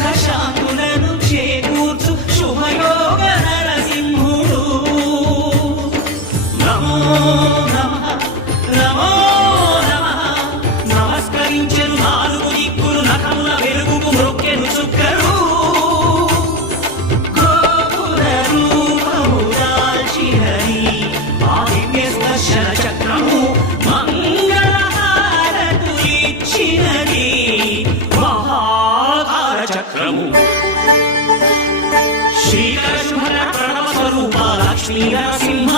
సుఖశాంతులను చేకూర్చు శుభయోగ నరసింహుడు. నమో నమః నమో నమః. నమస్కరించెను నాలుగు దిక్కులు నఖముల వెలుగుకు మ్రొక్కెను చుక్కలు. గోపుర రూపము దాల్చినది ఆ దివ్య దర్శన చక్రము మంగళహారతులిచ్చినది మహాకార చక్రము. శ్రీకర శుభర ప్రణవ స్వరూప లక్ష్మీ నరసింహ